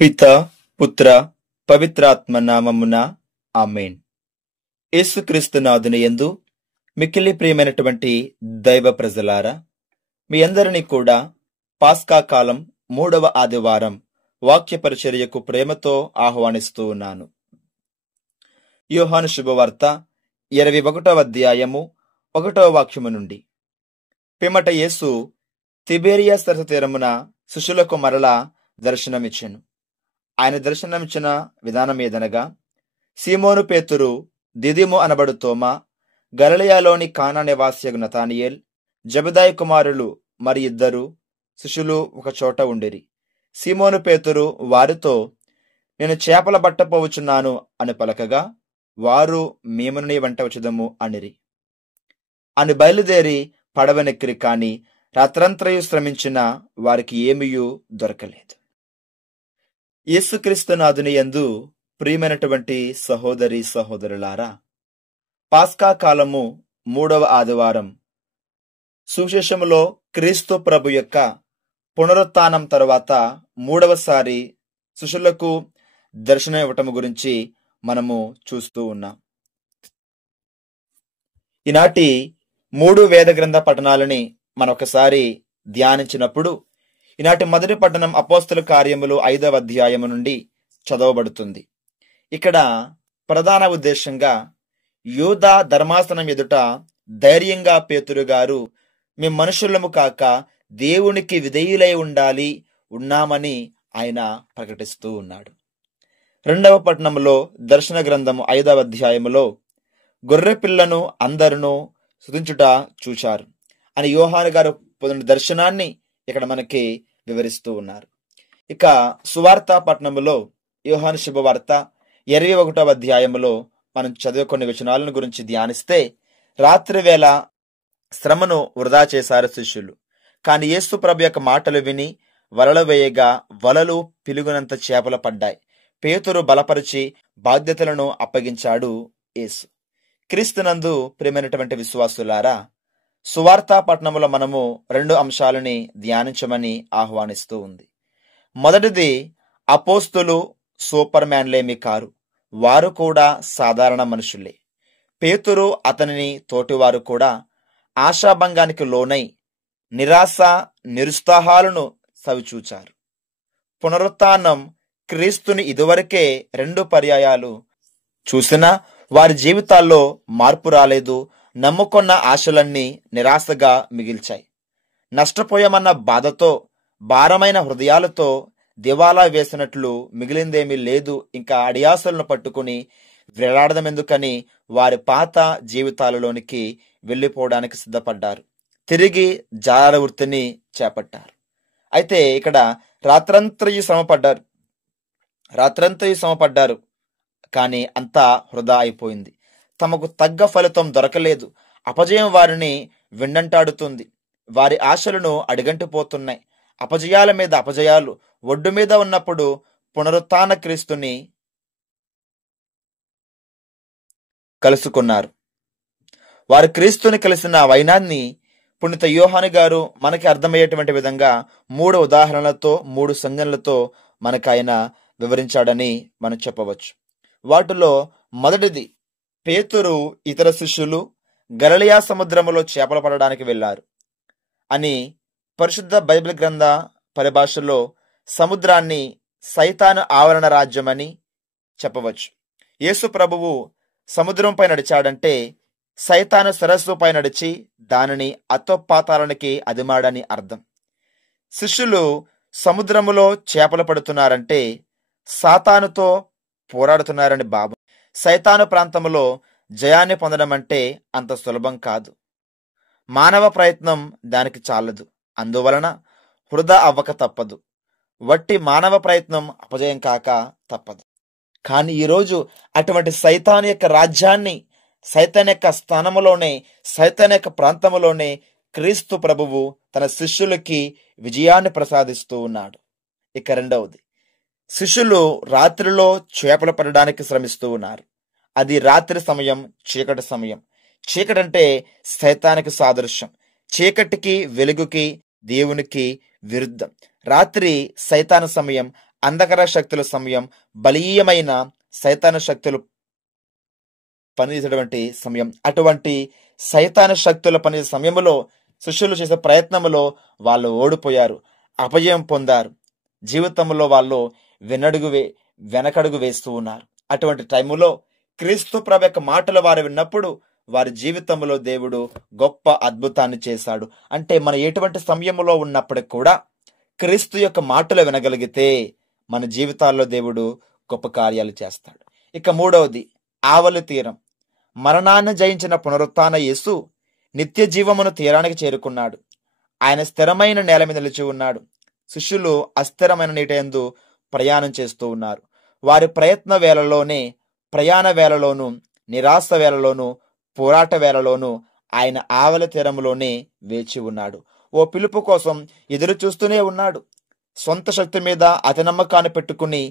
పిత పుత్ర పవిత్రాత్మ నామమున ఆమేన్. యేసుక్రీస్తు నాథుని యందు మిక్కిలి ప్రియమైనటువంటి దైవ ప్రజలారా, మీ అందరినీ కూడా పాస్కా కాలం 3వ ఆదివారం వాక్య పరిచర్యకు ప్రేమతో ఆహ్వానిస్తూ ఉన్నాను. యోహాను శుభవార్త 21వ అధ్యాయము 1వ వాక్యము నుండి. పిమ్మట యేసు తిబేరియా సరస్సు తీరమున శిష్యులకు మరలా దర్శనమిచ్చెను. ఆయన దర్శనమిచ్చిన విధానం ఏదనగా, సీమోను పేతురు, దిదిము అనబడు తోమా, గలిలయలోని కానా నివాసియగు నతానియేల్, జెబెదాయి కుమారులు మరి ఇద్దరు శిష్యులు ఒక చోట ఉండిరి. సీమోను పేతురు వారితో, నేను చేపల బట్ట పోవుచున్నాను అని పలకగా, వారు మేము నీ వెంట వచ్చుదము అనిరి. అని బయలుదేరి పడవనెక్కిరి, కాని రాత్రంతయు శ్రమించిన వారికి ఏమీయూ దొరకలేదు. యేసుక్రీస్తు నాథుని యందు ప్రియమైనటువంటి సహోదరి సహోదరులారా, పాస్కా కాలము 3వ ఆదివారం సువిశేషములో క్రీస్తు ప్రభు యొక్క పునరుత్థానం తర్వాత 3వసారి శిష్యులకు దర్శనం ఇవ్వటం గురించి మనము చూస్తూ ఉన్నాం. ఈనాటి 3 వేద గ్రంథ పఠనాలని మనొకసారి ధ్యానించినప్పుడు, ఈనాటి మొదటి పట్టణం అపోస్తల కార్యములు 5వ అధ్యాయము నుండి చదవబడుతుంది. ఇక్కడ ప్రధాన ఉద్దేశంగా యూదా ధర్మాసనం ఎదుట ధైర్యంగా పేతురు గారు, మేము మనుషులము కాక దేవునికి విధేయులై ఉన్నామని ఆయన ప్రకటిస్తూ ఉన్నాడు. 2వ పట్టణంలో దర్శన గ్రంథము 5వ అధ్యాయములో గొర్రె పిల్లను అందరూ స్తుతించుట చూచారు అని యోహాను గారు పొందిన దర్శనాన్ని ఇక్కడ మనకి వివరిస్తూ ఉన్నారు. ఇక సువార్త పట్టణములో యోహాను శుభవార్త 21వ అధ్యాయములో మనం చదివే కొన్ని వచనాలను గురించి ధ్యానిస్తే, రాత్రి వేళ శ్రమను వృధా చేశారు శిష్యులు. కానీ యేసు ప్రభు యొక్క మాటలు విని వలలు వేయగా వలలు పిలుగునంత చేపలు పడ్డాయి. పేతురు బలపరిచి బాధ్యతలను అప్పగించాడు యేసు. క్రీస్తునందు ప్రియమైనటువంటి విశ్వాసులారా, సువార్త పట్టణములో మనము 2 అంశాలని ధ్యానించమని ఆహ్వానిస్తూ ఉంది. మొదటిది, అపోస్తులు సూపర్ మ్యాన్లేమి కారు, వారు కూడా సాధారణ మనుషులే. పేతురు అతనిని తోటివారు కూడా ఆశాభంగానికి లోనై నిరాశ నిరుత్సాహాలను సవిచూచారు. పునరుత్థానం క్రీస్తుని ఇదివరకే 2 పర్యాయాలు చూసినా వారి జీవితాల్లో మార్పు రాలేదు. నమ్ముకున్న ఆశలన్నీ నిరాశగా మిగిల్చాయి. నష్టపోయామన్న బాధతో, భారమైన హృదయాలతో దివాలా వేసినట్లు మిగిలిందేమీ లేదు. ఇంకా అడియాసలను పట్టుకుని వేలాడదమెందుకని వారి పాత జీవితాలలోనికి వెళ్ళిపోవడానికి సిద్ధపడ్డారు. తిరిగి జార వృత్తిని చేపట్టారు. అయితే ఇక్కడ రాత్రంతయు శ్రమపడ్డారు, కానీ అంతా వృధా అయిపోయింది. తమకు తగ్గ ఫలితం దొరకలేదు. అపజయం వారిని వెంటాడుతుంది. వారి ఆశలను అడిగంటిపోతున్నాయి. అపజయాల మీద అపజయాలు. ఒడ్డు మీద ఉన్నప్పుడు పునరుత్థాన క్రీస్తుని కలుసుకున్నారు. వారు క్రీస్తుని కలిసిన వైనాన్ని పునీత యోహాను గారు మనకి అర్థమయ్యేటువంటి విధంగా 3 ఉదాహరణలతో 3 సంఘటనలతో మనకు ఆయన వివరించాడని మనం చెప్పవచ్చు. వాటిలో మొదటిది, పేతురు ఇతర శిష్యులు గలిలయ సముద్రములో చేపలు పడడానికి వెళ్లారు అని. పరిశుద్ధ బైబిల్ గ్రంథ పరిభాషలో సముద్రాన్ని సైతాను ఆవరణ రాజ్యమని చెప్పవచ్చు. యేసు ప్రభువు సముద్రంపై నడిచాడంటే సైతాను సరస్సుపై నడిచి దానిని అతోపాతాలనికి అదిమాడని అర్థం. శిష్యులు సముద్రములో చేపలు పడుతున్నారంటే సాతానుతో పోరాడుతున్నారని భావం. సైతాను ప్రాంతంలో జయాన్ని పొందడం అంటే అంత సులభం కాదు. మానవ ప్రయత్నం దానికి చాలదు. అందువలన వృధా అవ్వక తప్పదు. వట్టి మానవ ప్రయత్నం అపజయం కాక తప్పదు. కానీ ఈరోజు అటువంటి సైతాను యొక్క రాజ్యాన్ని, సైతాన్ యొక్క స్థానములోనే, సైతాన్ యొక్క ప్రాంతములోనే క్రీస్తు ప్రభువు తన శిష్యులకి విజయాన్ని ప్రసాదిస్తూ ఉన్నాడు. ఇక రెండవది, శిష్యులు రాత్రిలో చేపలు పడడానికి శ్రమిస్తూ ఉన్నారు. అది రాత్రి సమయం, చీకటి సమయం. చీకటి అంటే సైతానికి సాదృశ్యం. చీకటికి వెలుగుకి దేవునికి విరుద్ధం. రాత్రి సైతాను సమయం, అంధకార శక్తుల సమయం, బలీయమైన సైతాను శక్తులు పనిచేసేటువంటి సమయం. అటువంటి సైతాను శక్తుల పనిచేసే సమయంలో శిష్యులు చేసే ప్రయత్నంలో వాళ్ళు ఓడిపోయారు, అపజయం పొందారు. జీవితంలో వాళ్ళు వెనకడుగు వేస్తూ ఉన్నారు. అటువంటి టైములో క్రీస్తు ప్రభు యొక్క మాటలు వారు విన్నప్పుడు వారి జీవితంలో దేవుడు గొప్ప అద్భుతాన్ని చేశాడు. అంటే మన ఎటువంటి సమయంలో ఉన్నప్పటికి కూడా క్రీస్తు యొక్క మాటలు వినగలిగితే మన జీవితాల్లో దేవుడు గొప్ప కార్యాలు చేస్తాడు. ఇక మూడవది, ఆవలి తీరం. మరణాన్ని జయించిన పునరుత్థాన యేసు నిత్య జీవమును తీరానికి చేరుకున్నాడు. ఆయన స్థిరమైన నేల మీద నిలిచి ఉన్నాడు. శిష్యులు అస్థిరమైన నీటి యందు ప్రయాణం చేస్తూ ఉన్నారు. వారి ప్రయత్న ప్రయాణ వేళలోను, నిరాశ వేళలోను, పోరాట వేళలోను ఆయన ఆవలి తీరంలోనే వేచి ఉన్నాడు. ఓ పిలుపు కోసం ఎదురు చూస్తూనే ఉన్నాడు. సొంత శక్తి మీద అతి నమ్మకాన్ని పెట్టుకుని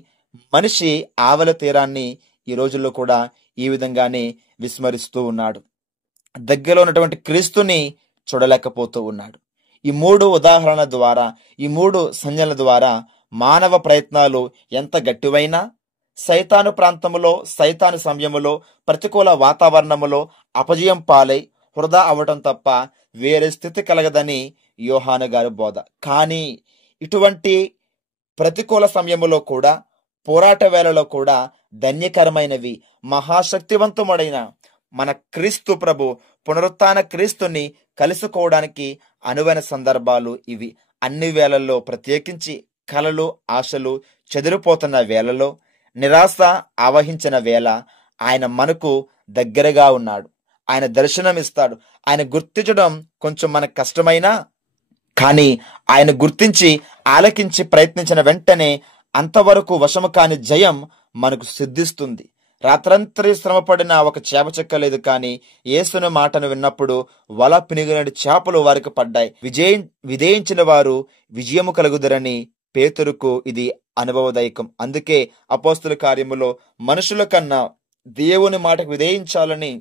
మనిషి ఆవలి తీరాన్ని ఈ రోజుల్లో కూడా ఈ విధంగానే విస్మరిస్తూ ఉన్నాడు. దగ్గరలో ఉన్నటువంటి క్రీస్తుని చూడలేకపోతూ ఉన్నాడు. ఈ మూడు ఉదాహరణ ద్వారా, ఈ మూడు సంజ్ఞల ద్వారా మానవ ప్రయత్నాలు ఎంత గట్టివైనా సైతాను ప్రాంతములో, సైతాను సమయములో, ప్రతికూల వాతావరణములో అపజయం పాలై వృధా అవ్వటం తప్ప వేరే స్థితి కలగదని యోహాను గారి బోధ. కానీ ఇటువంటి ప్రతికూల సమయములో కూడా, పోరాట వేళలో కూడా ధన్యకరమైనవి. మహాశక్తివంతముడైన మన క్రీస్తు ప్రభు, పునరుత్థాన క్రీస్తుని కలుసుకోవడానికి అనువైన సందర్భాలు ఇవి. అన్ని వేళల్లో, ప్రత్యేకించి కలలు, ఆశలు చెదిరిపోతున్న వేళలో, నిరాశ ఆవహించిన వేళ ఆయన మనకు దగ్గరగా ఉన్నాడు. ఆయన దర్శనం ఇస్తాడు. ఆయన గుర్తించడం కొంచెం మనకు కష్టమైనా కానీ ఆయన గుర్తించి ఆలకించి ప్రయత్నించిన వెంటనే అంతవరకు వశము కాని జయం మనకు సిద్ధిస్తుంది. రాత్రంతరి శ్రమపడిన ఒక చేప చెక్కలేదు, కానీ యేసుని మాటను విన్నప్పుడు వల పినిగినటి చేపలు వారికి పడ్డాయి. విధేయించిన వారు విజయము కలుగుదరని పేతురుకు ఇది అనుభవదాయకం. అందుకే అపోస్తుల కార్యములో మనుషుల కన్నా దేవుని మాటకు విధేయించాలని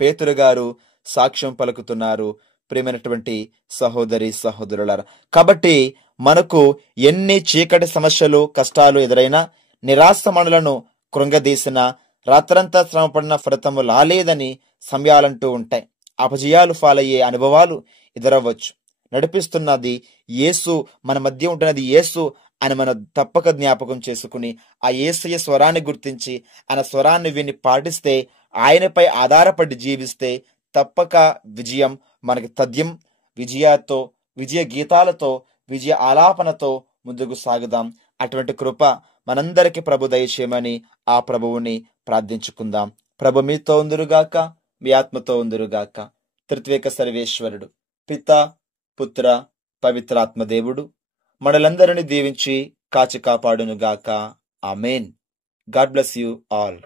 పేతురు గారు సాక్ష్యం పలుకుతున్నారు. ప్రియమైనటువంటి సహోదరి సహోదరులారా, కాబట్టి మనకు ఎన్ని చీకటి సమస్యలు, కష్టాలు ఎదురైనా, నిరాశ మనలను కృంగదీసిన, రాత్రంతా శ్రమపడిన ఫలితము లాలేదని సమయాలంటూ ఉంటాయి. అపజయాలు పాలయ్యే అనుభవాలు ఎదురవ్వచ్చు. నడిపిస్తున్నది యేసు, మన మధ్య ఉంటున్నది యేసు అని మనం తప్పక జ్ఞాపకం చేసుకుని ఆ యేసయ్య స్వరాన్ని గుర్తించి ఆయన స్వరాన్ని విని పాటిస్తే, ఆయనపై ఆధారపడి జీవిస్తే తప్పక విజయం మనకి తథ్యం. విజయ గీతాలతో, విజయ ఆలాపనతో ముందుకు సాగుదాం. అటువంటి కృప మనందరికీ ప్రభు దయచేయమని ఆ ప్రభువుని ప్రార్థించుకుందాం. ప్రభు మీతో ఉందురుగాక, మీ ఆత్మతో ఉందురుగాక. త్రిత్వేక సర్వేశ్వరుడు, పిత, పుత్ర, పవిత్రాత్మ దేవుడు మనలందరినీ దీవించి కాచి కాపాడునుగాక. Amen. God bless you all.